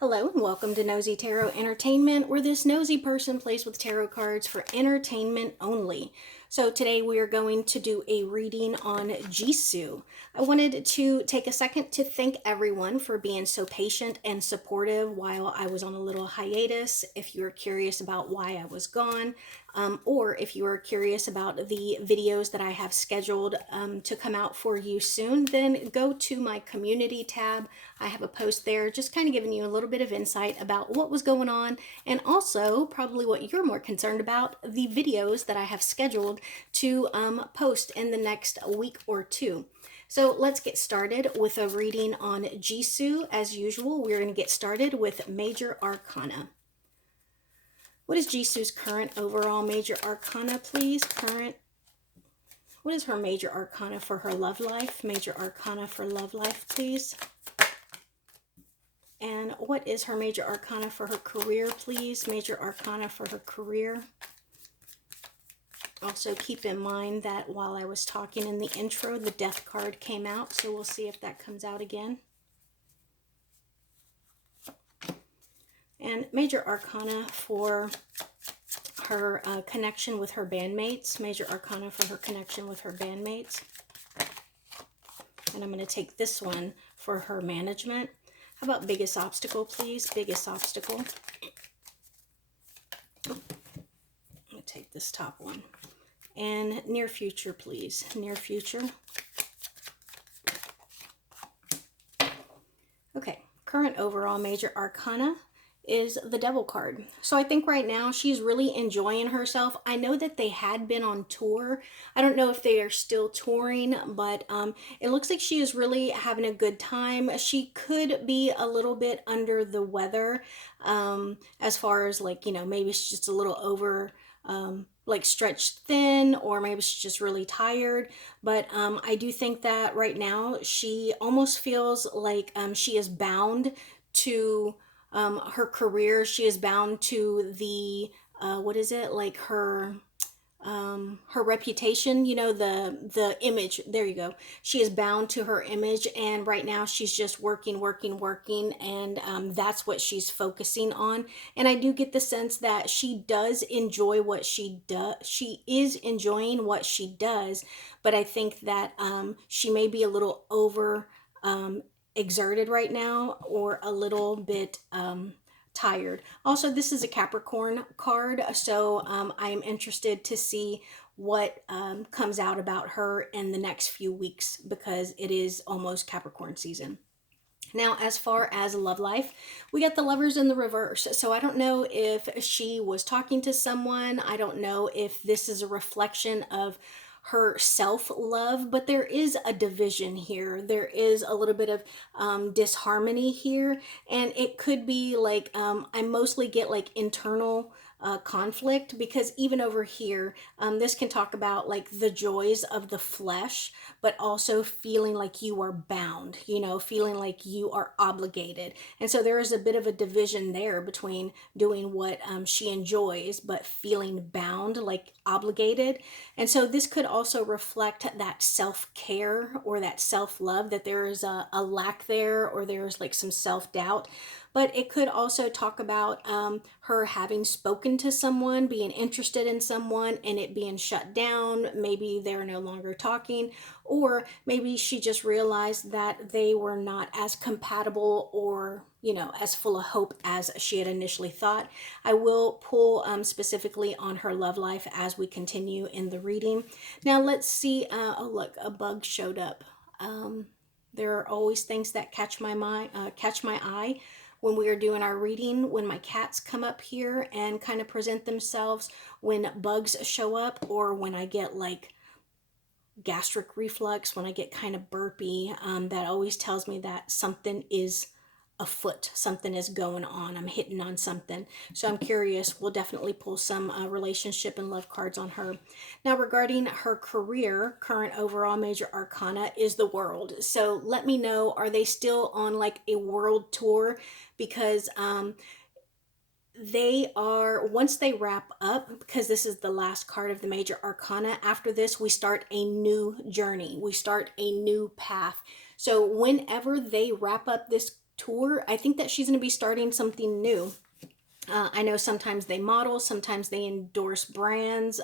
Hello and welcome to Nosy Tarot Entertainment, where this nosy person plays with tarot cards for entertainment only. So today we are going to do a reading on Jisoo. I wanted to take a second to thank everyone for being so patient and supportive while I was on a little hiatus. If you're curious about why I was gone, or if you are curious about the videos that I have scheduled to come out for you soon, then go to my community tab. I have a post there just kind of giving you a little bit of insight about what was going on, and also probably what you're more concerned about, the videos that I have scheduled to post in the next week or two. So let's get started with a reading on Jisoo. As usual, we're going to get started with Major Arcana. What is Jisoo's current overall Major Arcana, please? What is her Major Arcana for her love life? Major Arcana for love life, please. And what is her Major Arcana for her career, please? Major Arcana for her career. Also keep in mind that while I was talking in the intro, the Death card came out, so we'll see if that comes out again. And Major Arcana for her connection with her bandmates. Major Arcana for her connection with her bandmates. And I'm going to take this one for her management. How about biggest obstacle, please? Biggest obstacle. I'm going to take this top one. And near future, please. Near future. Okay, current overall Major Arcana is the Devil card. So I think right now she's really enjoying herself. I know that they had been on tour. I don't know if they are still touring, but it looks like she is really having a good time. She could be a little bit under the weather as far as like, maybe she's just a little over like stretched thin, or maybe she's just really tired. But I do think that right now she almost feels like she is bound to her career. She is bound to the what is it, like her reputation, the image. There you go. She is bound to her image, and right now she's just working, and that's what she's focusing on. And I do get the sense that she does enjoy what she does. She is enjoying what she does, but I think that she may be a little over exerted right now, or a little bit tired. Also, this is a Capricorn card, so I'm interested to see what comes out about her in the next few weeks, because it is almost Capricorn season. Now, as far as love life, we got the Lovers in the reverse. So I don't know if she was talking to someone. I don't know if this is a reflection of her self-love, but there is a division here. There is a little bit of disharmony here, and it could be like I mostly get like internal conflict, because even over here, this can talk about like the joys of the flesh, but also feeling like you are bound, feeling like you are obligated. And so there is a bit of a division there between doing what she enjoys, but feeling bound, like obligated. And so this could also reflect that self-care or that self-love, that there is a lack there, or there's like some self-doubt. But it could also talk about her having spoken to someone, being interested in someone, and it being shut down. Maybe they're no longer talking, or maybe she just realized that they were not as compatible, or as full of hope as she had initially thought. I will pull specifically on her love life as we continue in the reading. Now let's see. Oh look, a bug showed up. There are always things that catch my eye when we are doing our reading. When my cats come up here and kind of present themselves, when bugs show up, or when I get like gastric reflux, when I get kind of burpy, that always tells me that something is afoot, something is going on. I'm hitting on something. So I'm curious. We'll definitely pull some relationship and love cards on her. Now, regarding her career, current overall Major Arcana is the World. So let me know, are they still on like a world tour? Because they are, once they wrap up, because this is the last card of the Major Arcana, after this we start a new journey, we start a new path. So whenever they wrap up this tour. I think that she's going to be starting something new. I know sometimes they model, sometimes they endorse brands.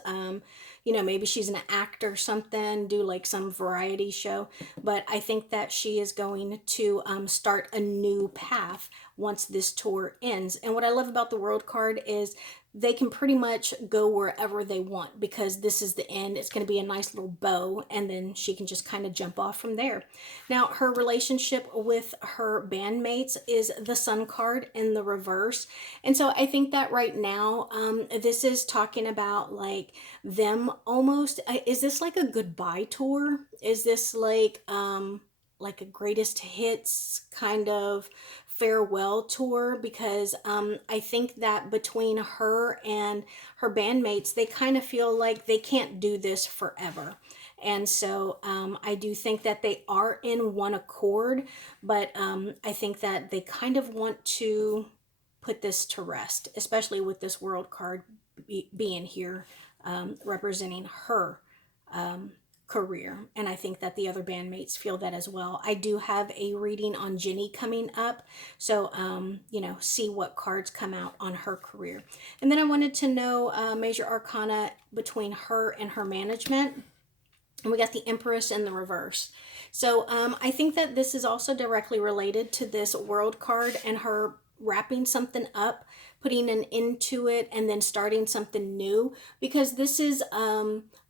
You know, maybe she's an actor or something, do like some variety show. But I think that she is going to start a new path once this tour ends. And what I love about the World card is they can pretty much go wherever they want because this is the end. It's going to be a nice little bow, and then she can just kind of jump off from there. Now, her relationship with her bandmates is the Sun card in the reverse. And so I think that right now, this is talking about like them almost. Is this like a goodbye tour? Is this like a greatest hits kind of farewell tour? Because I think that between her and her bandmates, they kind of feel like they can't do this forever. And so I do think that they are in one accord, but I think that they kind of want to put this to rest, especially with this world card being here representing her career. And I think that the other bandmates feel that as well. I do have a reading on Jenny coming up. So, you know, see what cards come out on her career. And then I wanted to know major arcana between her and her management. And we got the Empress in the reverse. So I think that this is also directly related to this world card and her wrapping something up, putting an end to it, and then starting something new. Because this is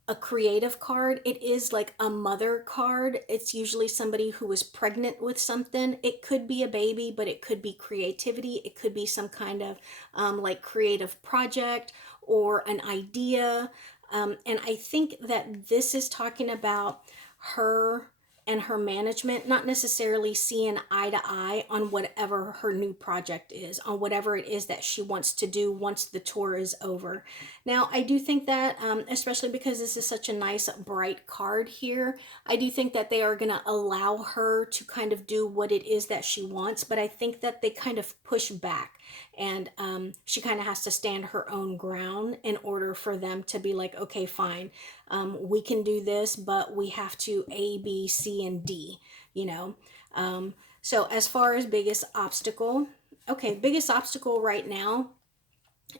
a creative card. It is like a mother card. It's usually somebody who is pregnant with something. It could be a baby, but it could be creativity. It could be some kind of like creative project or an idea. And I think that this is talking about her and her management not necessarily seeing eye to eye on whatever her new project is, on whatever it is that she wants to do once the tour is over. Now, I do think that, especially because this is such a nice, bright card here, I do think that they are going to allow her to kind of do what it is that she wants, but I think that they kind of push back. And she kind of has to stand her own ground in order for them to be like, okay, fine, we can do this, but we have to A, B, C, and D, you know. So as far as biggest obstacle, okay, biggest obstacle right now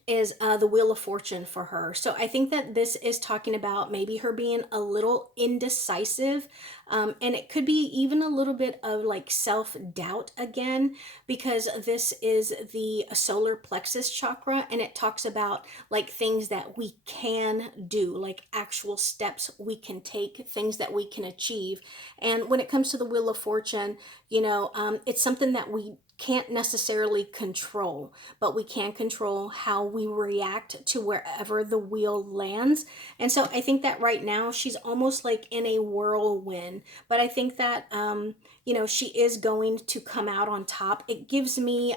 is the Wheel of Fortune for her. So I think that this is talking about maybe her being a little indecisive. And it could be even a little bit of like self-doubt again, because this is the solar plexus chakra, and it talks about like things that we can do, like actual steps we can take, things that we can achieve. And when it comes to the Wheel of Fortune, you know, it's something that we can't necessarily control, but we can control how we react to wherever the wheel lands. And so I think that right now she's almost like in a whirlwind, but I think that, you know, she is going to come out on top. It gives me,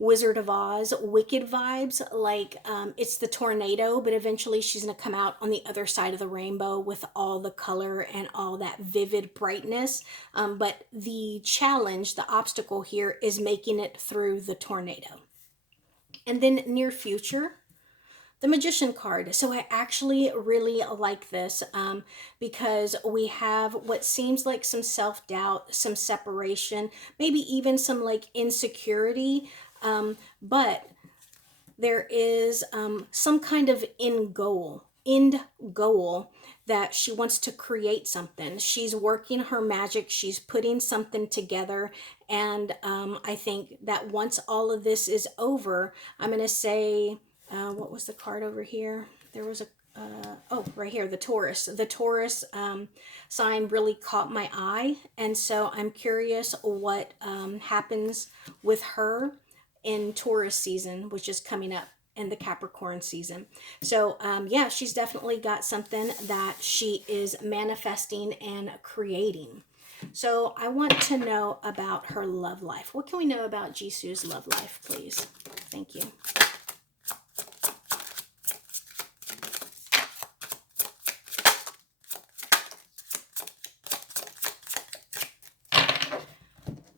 Wizard of Oz wicked vibes, like it's the tornado, but eventually she's going to come out on the other side of the rainbow with all the color and all that vivid brightness. But the challenge, the obstacle here is making it through the tornado. And then near future, the Magician card. So I actually really like this because we have what seems like some self-doubt, some separation, maybe even some like insecurity. But there is some kind of end goal that she wants to create something. She's working her magic, she's putting something together. And I think that once all of this is over, I'm going to say, what was the card over here? There was a oh, right here, the Taurus. The Taurus sign really caught my eye, and so I'm curious what happens with her in Taurus season, which is coming up in the Capricorn season. So yeah, she's definitely got something that she is manifesting and creating. So I want to know about her love life. What can we know about Jisoo's love life, please? Thank you.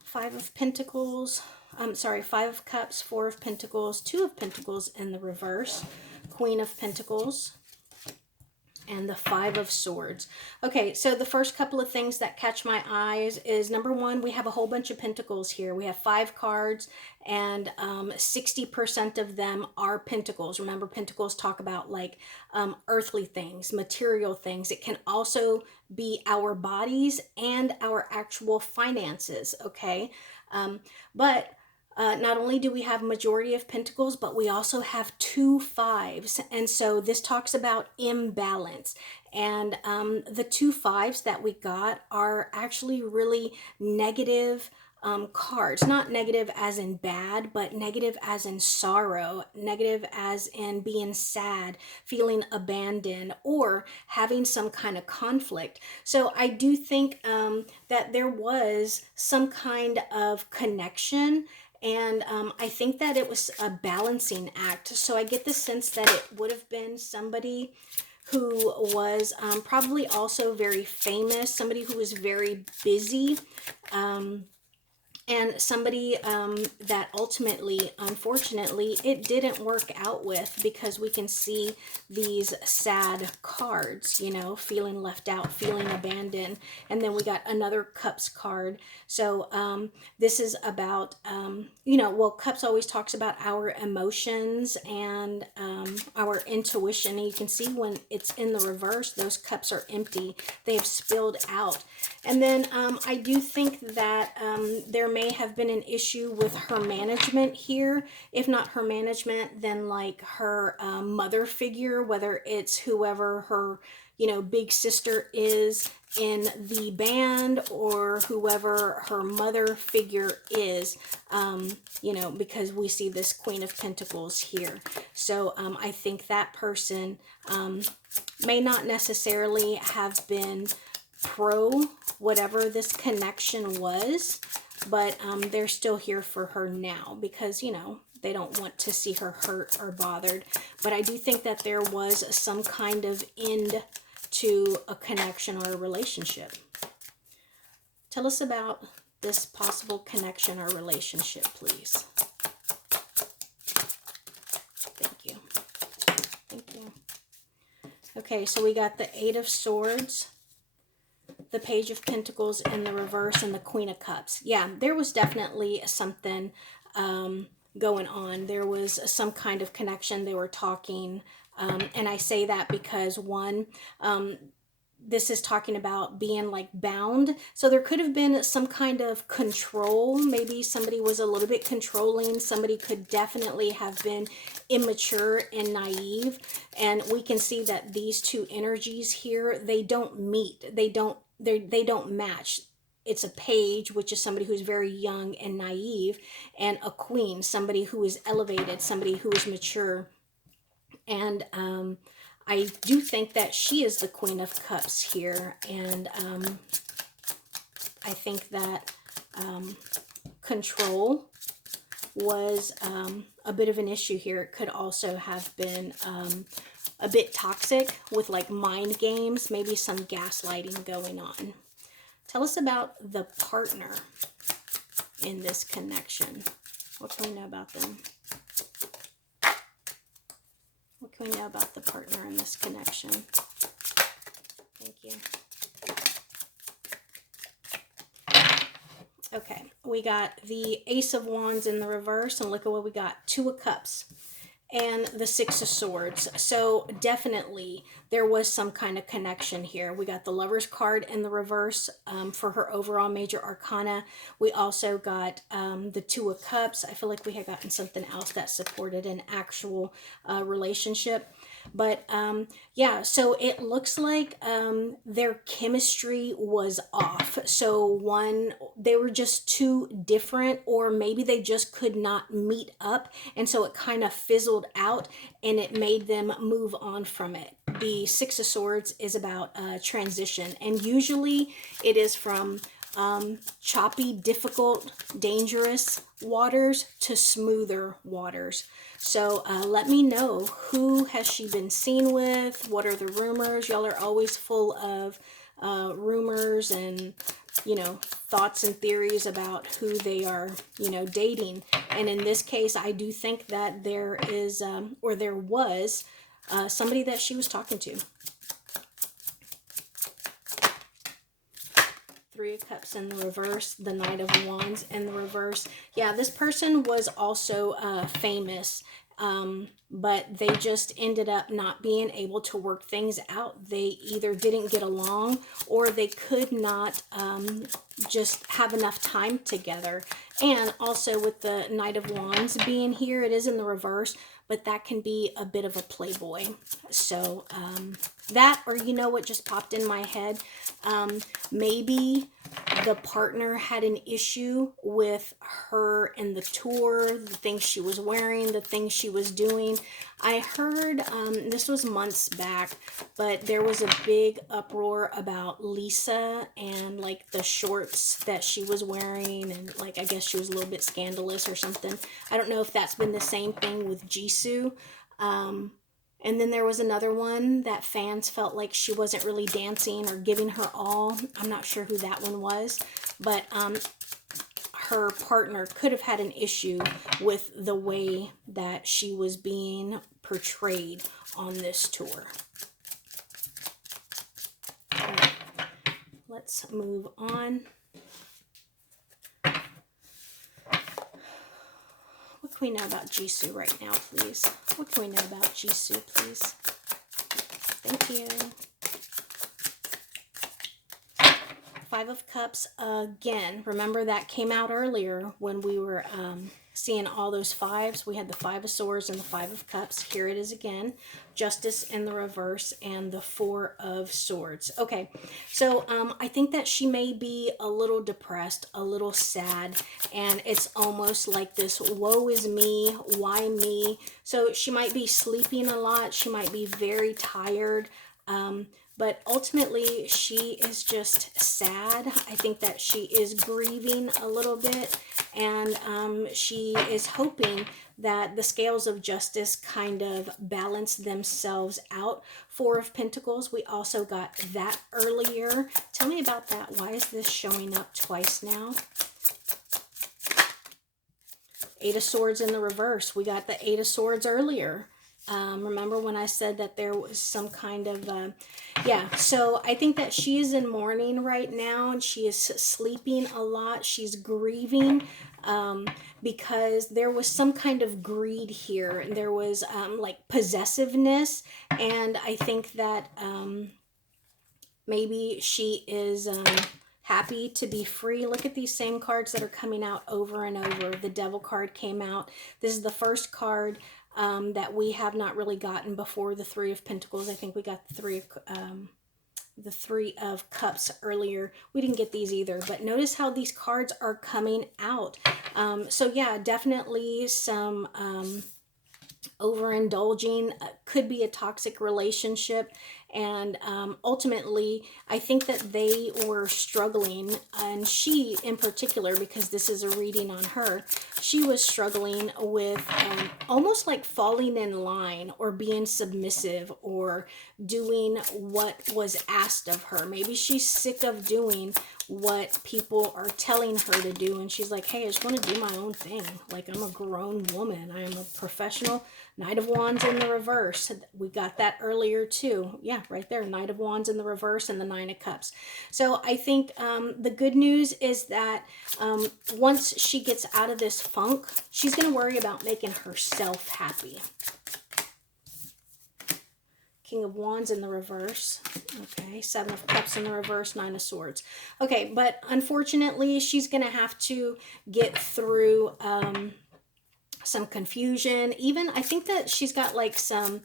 Five of Pentacles, Five of Cups, Four of Pentacles, Two of Pentacles in the reverse, Queen of Pentacles, and the Five of Swords. Okay, so the first couple of things that catch my eyes is, number one, we have a whole bunch of pentacles here. We have 5 cards, and 60% of them are pentacles. Remember, pentacles talk about like earthly things, material things. It can also be our bodies and our actual finances, okay? But not only do we have majority of pentacles, but we also have 2 fives. And so this talks about imbalance. And the 2 fives that we got are actually really negative cards. Not negative as in bad, but negative as in sorrow, negative as in being sad, feeling abandoned, or having some kind of conflict. So I do think that there was some kind of connection, and I think that it was a balancing act. So I get the sense that it would have been somebody who was probably also very famous, somebody who was very busy, and somebody that ultimately, unfortunately, it didn't work out with, because we can see these sad cards, you know, feeling left out, feeling abandoned. And then we got another Cups card. So this is about, you know, well, Cups always talks about our emotions and our intuition. And you can see when it's in the reverse, those cups are empty. They have spilled out. And then I do think that there may have been an issue with her management here. If not her management, then like her mother figure, whether it's whoever her, you know, big sister is in the band, or whoever her mother figure is, you know, because we see this Queen of Pentacles here. So I think that person may not necessarily have been pro whatever this connection was, but they're still here for her now, because, you know, they don't want to see her hurt or bothered. But I do think that there was some kind of end to a connection or a relationship. Tell us about this possible connection or relationship, please. Thank you. Thank you. Okay, so we got the Eight of Swords, the Page of Pentacles in the reverse, and the Queen of Cups. Yeah, there was definitely something going on. There was some kind of connection. They were talking. And I say that because, one, this is talking about being like bound. So there could have been some kind of control. Maybe somebody was a little bit controlling. Somebody could definitely have been immature and naive. And we can see that these two energies here, they don't meet. They don't match. It's a page, which is somebody who's very young and naive, and a queen, somebody who is elevated, somebody who is mature. And I do think that she is the Queen of Cups here. And I think that control was a bit of an issue here. It could also have been a bit toxic with like mind games, maybe some gaslighting going on. Tell us about the partner in this connection. What can we know about them? What can we know about the partner in this connection? Thank you. Okay, we got the Ace of Wands in the reverse, and look at what we got. Two of Cups and the Six of Swords. So definitely there was some kind of connection here. We got the Lover's card in the reverse for her overall major arcana. We also got the Two of Cups. I feel like we had gotten something else that supported an actual relationship. But yeah, so it looks like their chemistry was off. So one, they were just too different, or maybe they just could not meet up. And so it kind of fizzled out and it made them move on from it. The Six of Swords is about transition, and usually it is from choppy, difficult, dangerous waters to smoother waters. So let me know, who has she been seen with? What are the rumors? Y'all are always full of rumors and, you know, thoughts and theories about who they are, you know, dating. And in this case, I do think that there is, or there was, somebody that she was talking to. Three of Cups in the reverse, the Knight of Wands in the reverse. Yeah, this person was also famous, but they just ended up not being able to work things out. They either didn't get along or they could not just have enough time together. And also with the Knight of Wands being here, it is in the reverse, but that can be a bit of a playboy. So that, or you know what just popped in my head, maybe the partner had an issue with her and the tour, the things she was wearing, the things she was doing. I heard, this was months back, but there was a big uproar about Lisa and like the shorts that she was wearing, and like I guess she was a little bit scandalous or something. I don't know if that's been the same thing with Jisoo. And then there was another one that fans felt like she wasn't really dancing or giving her all. I'm not sure who that one was, but her partner could have had an issue with the way that she was being portrayed on this tour. All right, let's move on. What can we know about Jisoo right now, please? What can we know about Jisoo, please? Thank you. Five of Cups again. Remember that came out earlier when we were seeing all those fives. We had the Five of Swords and the Five of Cups. Here it is again. Justice in the reverse and the Four of Swords. Okay, so I think that she may be a little depressed, a little sad, and it's almost like this woe is me, why me? So she might be sleeping a lot. She might be very tired. But ultimately, she is just sad. I think that she is grieving a little bit, and she is hoping that the scales of justice kind of balance themselves out. Four of Pentacles, we also got that earlier. Tell me about that. Why is this showing up twice now? Eight of Swords in the reverse. We got the Eight of Swords earlier. Remember when I said that there was some kind of, yeah, so I think that she is in mourning right now, and she is sleeping a lot. She's grieving because there was some kind of greed here, and there was like possessiveness, and I think that maybe she is happy to be free. Look at these same cards that are coming out over and over. The Devil card came out. This is the first card that we have not really gotten before the Three of Pentacles. I think we got the Three of Cups earlier. We didn't get these either, but notice how these cards are coming out. So yeah, definitely some overindulging, could be a toxic relationship, and ultimately I think that they were struggling, and she in particular, because this is a reading on her, she was struggling with almost like falling in line or being submissive or doing what was asked of her. Maybe she's sick of doing what people are telling her to do, and she's like, hey, I just want to do my own thing. Like, I'm a grown woman. I am a professional. Knight of Wands in the reverse. We got that earlier too. Yeah, right there. Knight of Wands in the reverse and the Nine of Cups. So I think the good news is that once she gets out of this funk, she's going to worry about making herself happy. King of Wands in the reverse. Okay, Seven of Cups in the reverse, Nine of Swords. Okay, but unfortunately, she's going to have to get through some confusion. Even, I think that she's got like some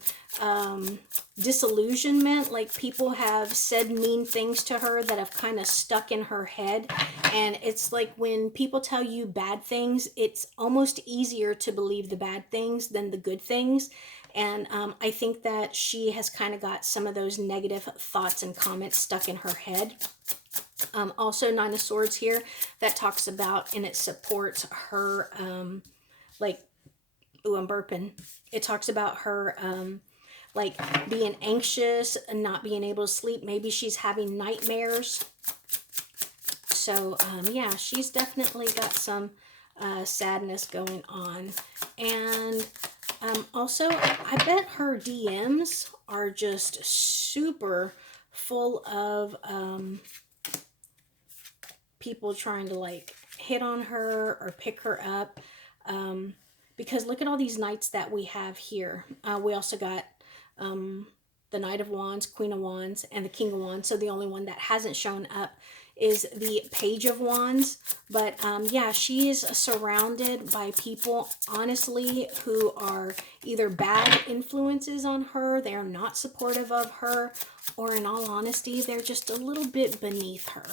disillusionment, like people have said mean things to her that have kind of stuck in her head. And it's like when people tell you bad things, it's almost easier to believe the bad things than the good things. And I think that she has kind of got some of those negative thoughts and comments stuck in her head. Also, Nine of Swords here, that talks about, and it supports her, like, ooh, I'm burping. It talks about her, like, being anxious and not being able to sleep. Maybe she's having nightmares. So, yeah, she's definitely got some sadness going on. And also, I bet her DMs are just super full of people trying to like hit on her or pick her up. Because look at all these knights that we have here. We also got the Knight of Wands, Queen of Wands, and the King of Wands. So the only one that hasn't shown up is the Page of Wands. But yeah, she is surrounded by people, honestly, who are either bad influences on her, they are not supportive of her, or in all honesty, they're just a little bit beneath her.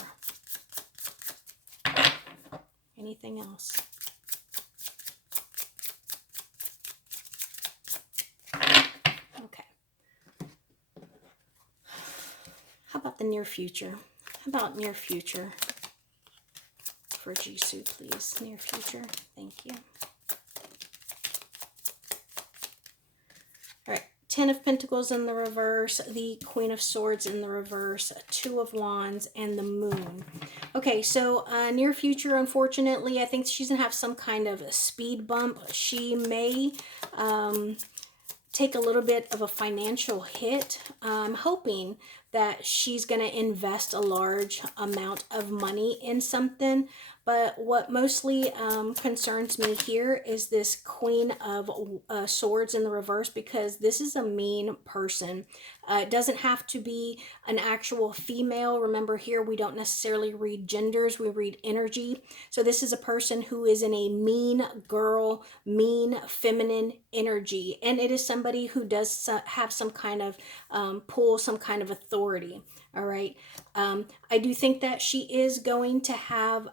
Anything else? Okay. How about the near future? How about near future for Jisoo, please? Near future. Thank you. All right. 10 of Pentacles in the reverse, the Queen of Swords in the reverse, 2 of Wands, and the Moon. Okay, so near future, unfortunately, I think she's going to have some kind of a speed bump. She may take a little bit of a financial hit. I'm hoping that she's going to invest a large amount of money in something. But what mostly concerns me here is this Queen of Swords in the reverse, because this is a mean person. It doesn't have to be an actual female. Remember, here we don't necessarily read genders, we read energy. So this is a person who is in a mean girl, mean feminine energy. And it is somebody who does have some kind of pull, some kind of authority. All right. I do think that she is going to have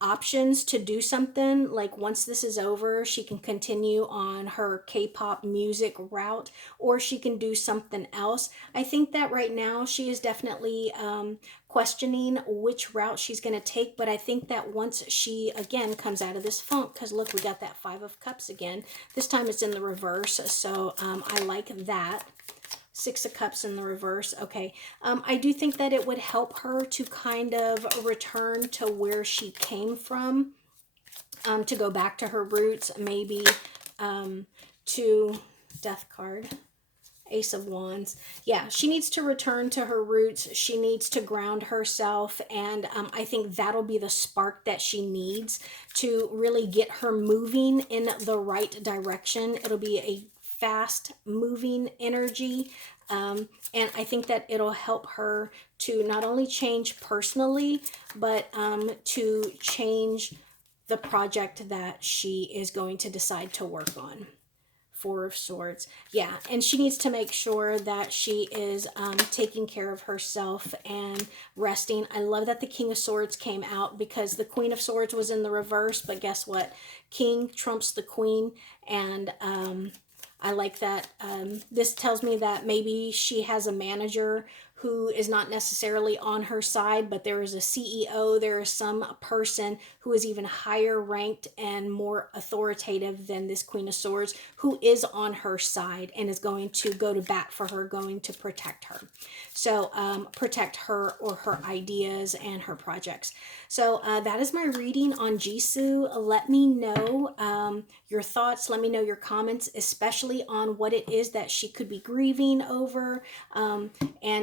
options to do something. Like once this is over, she can continue on her K-pop music route, or she can do something else. I think that right now she is definitely questioning which route she's going to take. But I think that once she, again, comes out of this funk, because look, we got that 5 of Cups again. This time it's in the reverse. So I like that. 6 of Cups in the reverse. Okay. I do think that it would help her to kind of return to where she came from, to go back to her roots, maybe to Death card. Ace of Wands. Yeah, she needs to return to her roots. She needs to ground herself. And I think that'll be the spark that she needs to really get her moving in the right direction. It'll be a fast moving energy. And I think that it'll help her to not only change personally, but to change the project that she is going to decide to work on. 4 of Swords. Yeah, and she needs to make sure that she is taking care of herself and resting. I love that the King of Swords came out, because the Queen of Swords was in the reverse, but guess what? King trumps the Queen, and I like that. This tells me that maybe she has a manager who is not necessarily on her side, but there is a CEO, there is some person who is even higher ranked and more authoritative than this Queen of Swords, who is on her side and is going to go to bat for her, going to protect her. So protect her or her ideas and her projects. So that is my reading on Jisoo. Let me know your thoughts. Let me know your comments, especially on what it is that she could be grieving over, and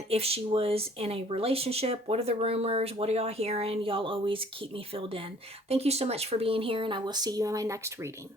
if she was in a relationship. What are the rumors? What are y'all hearing? Y'all always keep me filled in. Thank you so much for being here, and I will see you in my next reading.